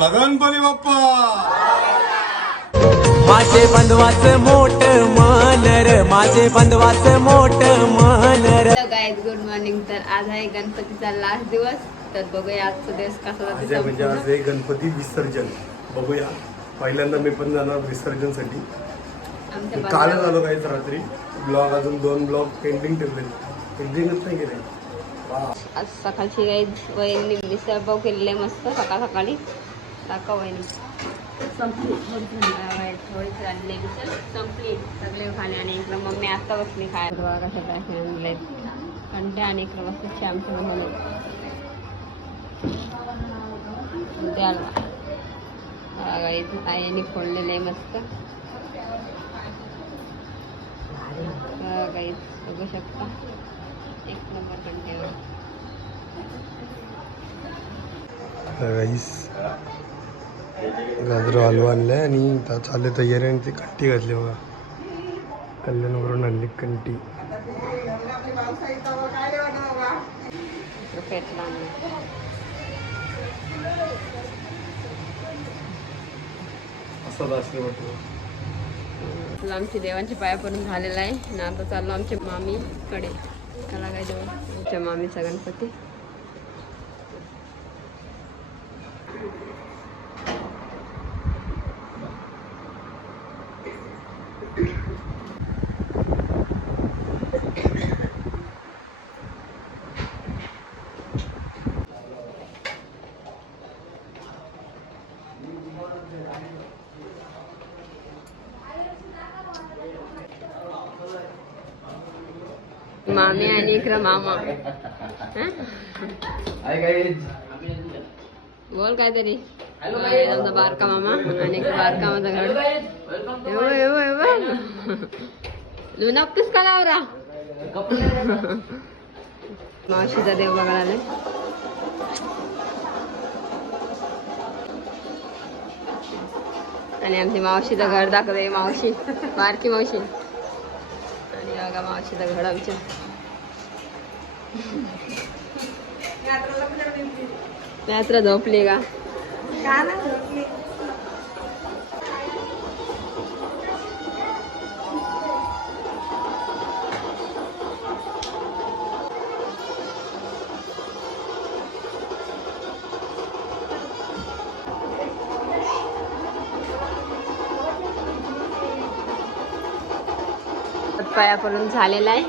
गणपती बाप्पा! माझे बंधवाच मोठ मनर माझे बंधवाच मोठ मनर. गाईज गुड मॉर्निंग तर आज आहे गणपतीचा लास्ट दिवस. तर बघूया आजचा दिवस कसा म्हणजे आज. आहे गणपती विसर्जन. बघूया. पहिल्यांदा मी पण जाणार विसर्जनसाठी. कालच बाजूला- आलो काहीच रात्री. ब्लॉग अजून दोन ब्लॉग पेंटिंग ठेवले पेंटिंगच नाही केले. आज सकाळची गाईज वहिनी मिसळ पाव केलेले मस्त सकाळ सकाळी. वहिनी. संपली. राहिली मिसळ संपली सगळे खाणे आणि इकडं मम्मी आता बसली बघा कसं काय आणलंय कंटे आणि इकडं मस्त आमचं म्हणून द्याला गाईज आईने फोडलेलं आहे मस्त गाईज बघू शकता एक नंबर कंटेनर गाजर हलवा आणलाय आणि त्या चालले तयारी आणि ते कंटी घातली बघा. कल्याणवरून आणली कंटी असं आमची देवांची पाया पडून झालेला आहे. आणि आता चाललो आमच्या मामीकडे. त्याला काय देऊ? आमच्या मामीचा गणपती. मामी आणि इकडं मामा. हं? बोल काहीतरी. हे आमचा बारका मामा आणि इकडं बारका माझा एवढं लुना ऑप्टिस का लावरा? मावशीचा देव बघायला आले आणि आमची मावशीचं घर दाखवते मावशी. बारकी मावशी. बघा मावशीचं घर आमच्या यात्रा झोपली का? पाया पडून झालेला आहे.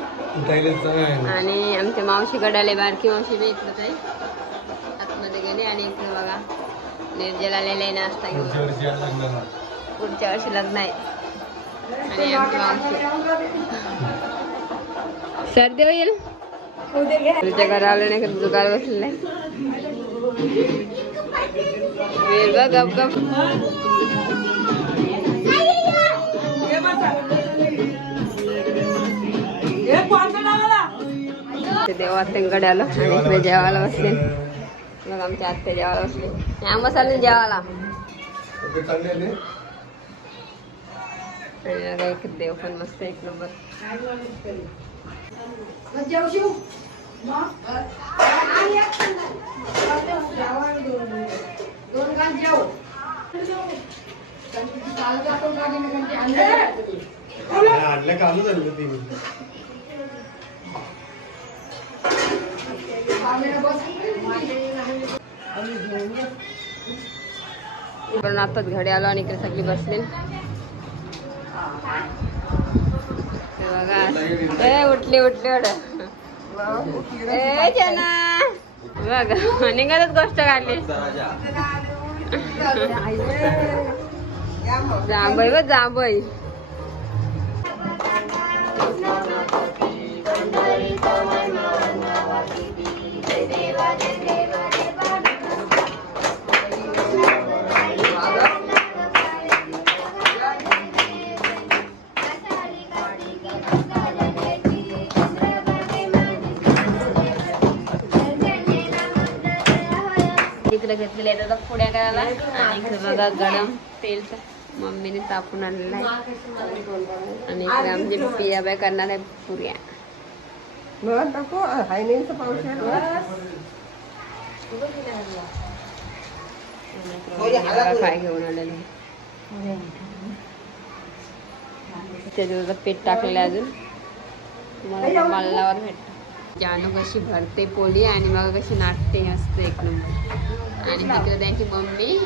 आणि आमच्या मावशीकडे आले बारकी मावशी बी इकडंच आहे. आतमध्ये गेली आणि इकडे बघा निर्जल आलेले आहे नाश्ता घेऊन. पुढच्या वर्षी लग्न आहे. आणि आमची मावशी. सर्दी होईल? तुझ्या घरा आलं नाही का जुगार बसलेलं आहे? वीर बघ गप गप. देवा तेंकडे आलो आणि इकडे जेवायला बसले. मग आमच्या आत्या जेवायला बसले. या मसाले जेवायला. आणि इकडे देव पण मस्त एक नंबर. आणल्या कालच झालं ते पण आताच घडे आलो आणि इकडे सगळी बसली हे बघा. उठली उठली ए जना बघा. निघालच गोष्ट काढली जांभई ब जांभई बघा गरम तेल मम्मीने तापून आणलेलं आहे आणि इकडे आमचे पियाबाई करणार आहे पुऱ्या काय घेऊन आलेलं. त्याच्यावर पीठ टाकलेलं अजून. मल्लावर भेट. जानू कशी भरते पोळी आणि मग कशी नाटते असते एक नंबर. आणि तिकडे त्यांची मम्मी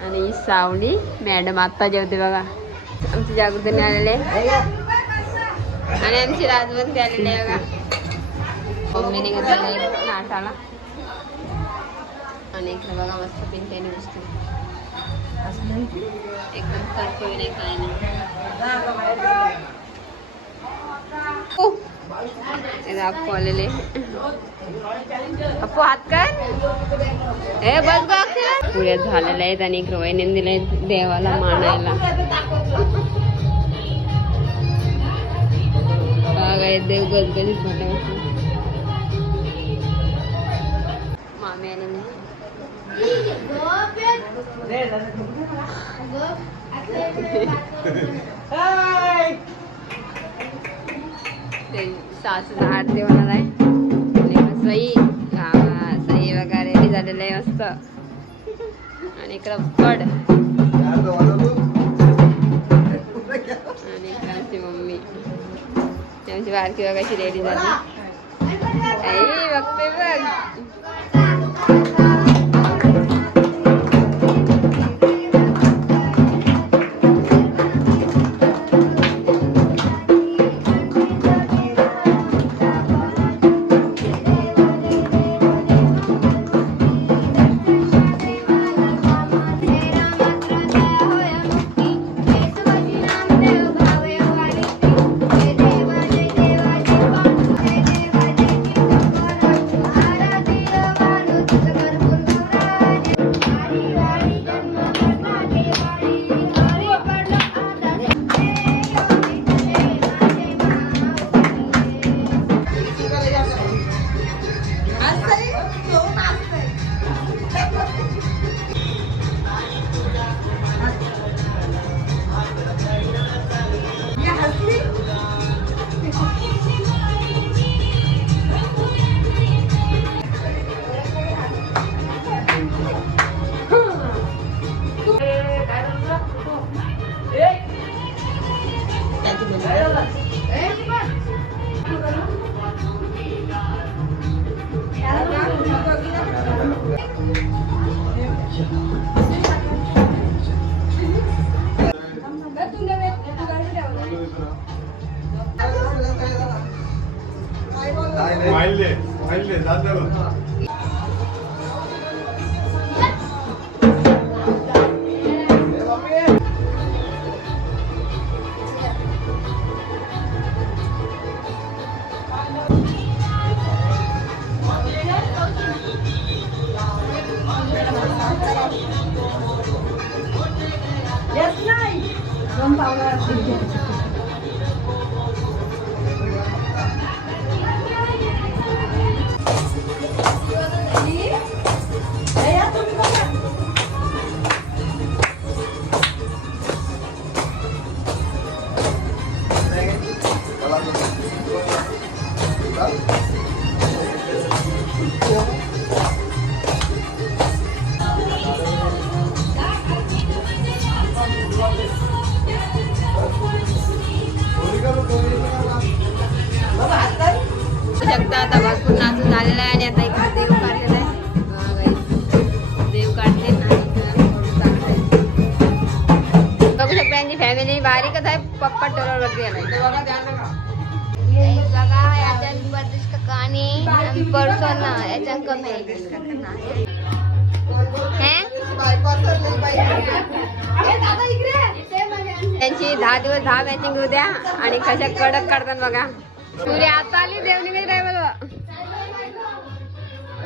आणि ही सावली मॅडम आत्ता जेवते बघा. आमची जागृतीने आलेले आणि आमची राजवंती आलेली आहे बघा. मम्मीने घेतलेले नाटाला आणि इकडे बघा मस्त पिंट्याने मस्त एकदम करतोय नाही काय नाही अप्पू आलेले अप्पू हात कर। ए बस बघ पुढे झालेले आहेत आणि वहिनी दिले देवाला मानायला बघा देव गजगजीत म्हटलं मामी आलेले ते सासूचा आरती होणार आहे. आणि मग सई सई वगैरे रेडी झालेलं आहे मस्त. आणि इकडं पड आणि इकडं आमची मम्मी. त्यांची आमची बारकी वगैरे रेडी झाली. आई बघते बघ. शकता आता भरपूर नाचून झालेला आहे आणि आता इकडे देव काढलेला आहे. देव काढले बघू शकता यांची फॅमिली बारीकच आहे पप्पा टेलरवरती आलाय. बघा याच्यात काका आणि कमी त्यांची दहा दिवस दहा मॅचिंग उद्या आणि कशा कडक काढतात बघा. सूर्य आता आली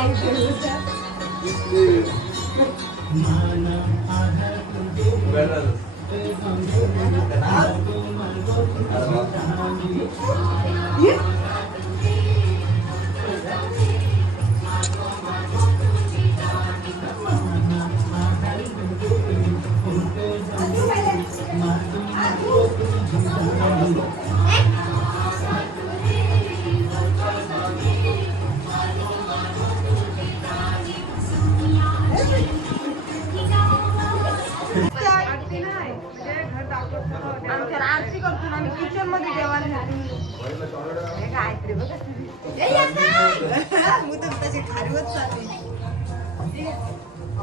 आमच्या किचनमध्ये जेवण गायत्री बघा मुदम तशी खारीवत चालली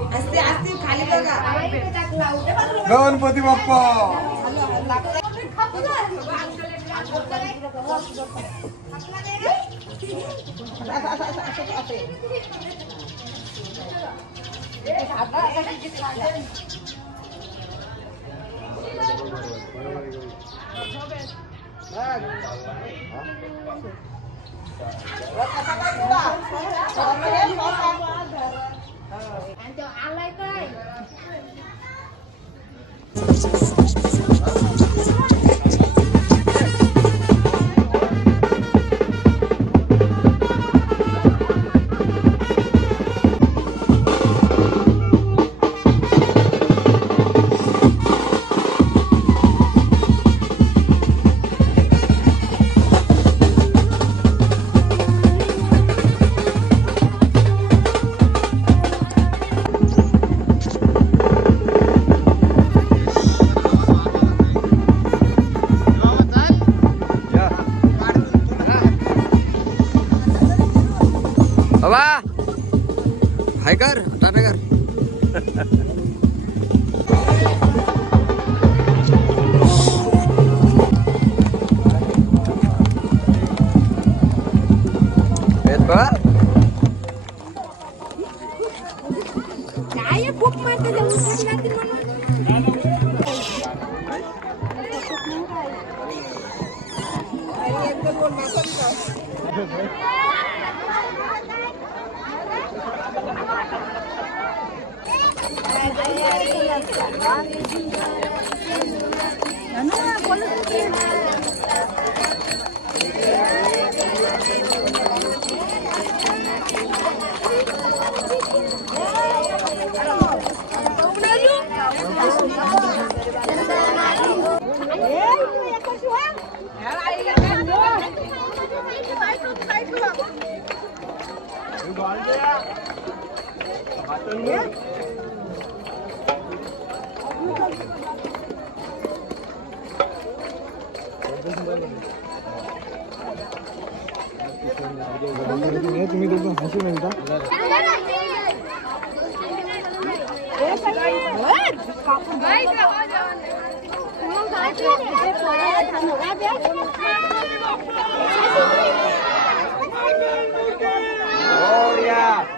असते असते खाली बघा गणपती बाप्पा Hah? Hallelujah. तुम्ही दोघं हसू नका Oh, yeah.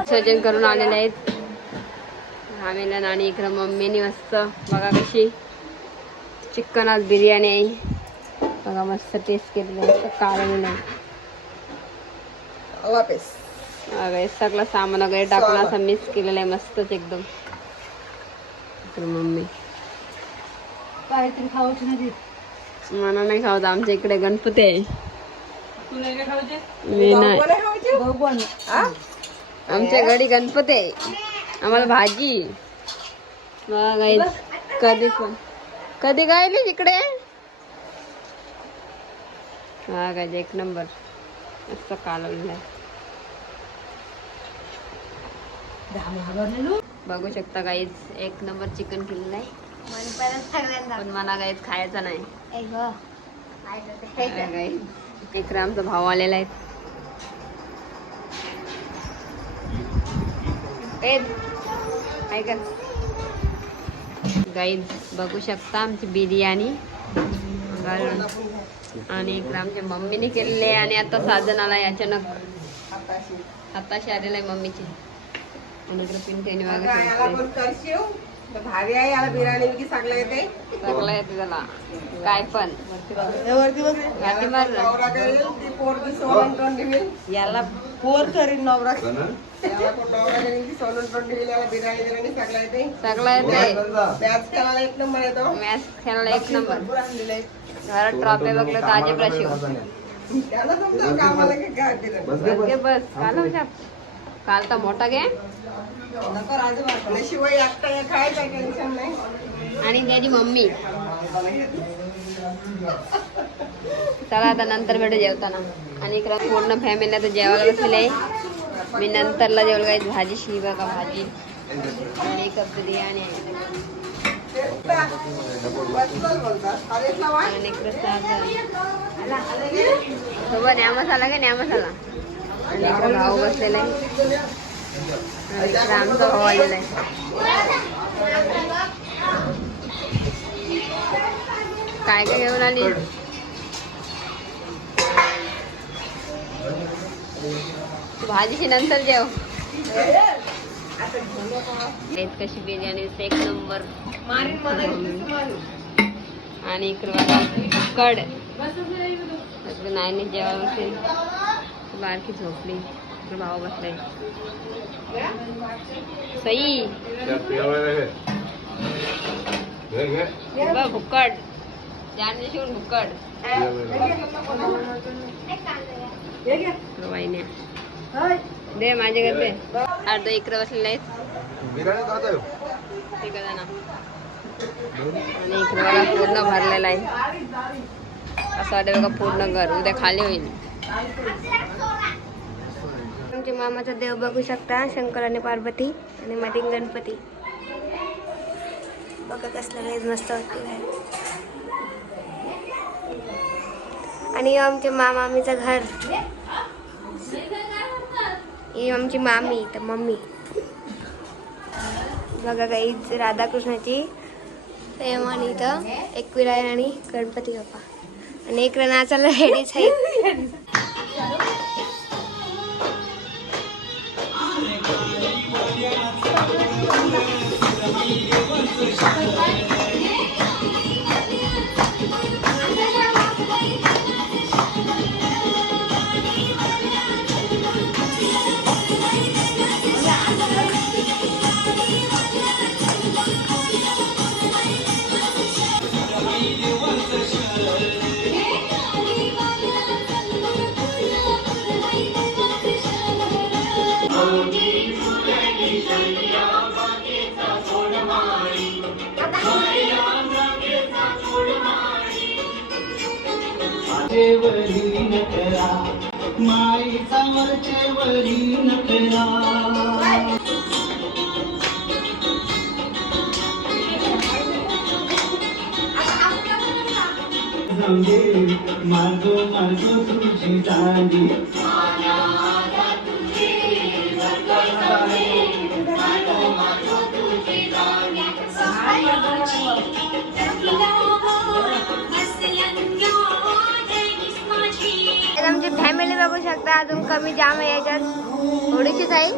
विसर्जन करून आलेले आहेत. आम्ही आणि इकडं मम्मीनी मस्त बघा कशी चिकन आज बिर्याणी आहे. बघा मस्त टेस्ट केलेलं आहे. मस्त अगं, हे सगळं सामान वगैरे टाकून असं मिक्स केलेलं आहे. मस्तच एकदम. मम्मी. काहीतरी खाऊच नाही मला नाही खावत आमच्या इकडे गणपती आहे. तू नाही खाऊचे? मी नाही. भगवान आमच्या घरी गणपती आहे. आम्हाला भाजी. बघा कधी पण. कधी गायली तिकडे हा काय एक नंबर. मस्त कालवलेलं आहे. बघू शकता गाईज एक नंबर चिकन केलेलं आहे. पण मला खायचं नाही. काय guys, इकडे आमचा भाव आलेला आहे. ए, गाईज बघू शकता आमची बिर्याणी. घालून. आणि इकडे आमच्या मम्मीने केलेली आहे आणि आता साधन आलाय अचानक. आताशी आलेला आहे मम्मीची. आणि इकडे पिंटेने वगैरे भारी आहे याला बिर्याणी बिकी सगळं येते. सगळं येते त्याला. काय पण. वरती बघ गाठी मार ना. नवरा करेल ती पोरगी सोनून तोंड ठेवील. याला पोर करीन नवरा. याला कोण नवरा करेल ती सोनून तोंड ठेवील याला बिर्याणी बिर्याणी सगळं येते. सगळं येते. मॅच खेळायला एक नंबर येतो मॅच खेळायला एक नंबर. भरपूर आणलेले घरात ट्रॉफी बघलं ताजे प्रशिव त्याला समजा कामाला की काय दिलं बस बस. काल तर मोठा घे. आणि त्याची मम्मी. चला आता नंतर भेटू जेवताना. आणि इकडं पूर्ण फॅमिली आता जेवायला बसलेली आहे. मी नंतरला जेवलं काही भाजी शिव का भाजी? आणि एक बिर्याणी आणि साधं. सोबत न्या मसाला का? न्या मसाला? इकडं भाऊ बसलेला आहे. इकडं आमचा भाऊ आलेला आहे. काय काय घेऊन आली? भाजीची नंतर जेव. कशी बिर्याणी एक नंबर. आणि इकडे कड. इकडे नाईने जेव्हा बारकी झोपली. इकडे भाऊ बसलाय सई. बघ भुक्कड. जाणे शिवून भुक्कड वाहिन्या दे माझे घर. दे अर्ध इकडे बसलेले आहेत. ठीक आहे ना. आणि इकडे पूर्ण भरलेला आहे. असं वाटतं बघा पूर्ण घर. उद्या खाली होईल. आमच्या मामाचा देव बघू शकता शंकर आणि पार्वती आणि मध्ये गणपती. बघा कसलं काही मस्त वाटते आणि आमच्या मामामीचं घर. ही आमची मामी तर मम्मी. बघा काही राधाकृष्णाची प्रेम आणि इथं एकविरायण आणि गणपती बाप्पा. आणि एक नाचायला रेडीच आहेत माईचा नकरा जाऊदे मार्गो मार्गो तुझी दांडी. बघू शकता अजून कमी जाम आहे याच्यात. थोडीशीच आहे.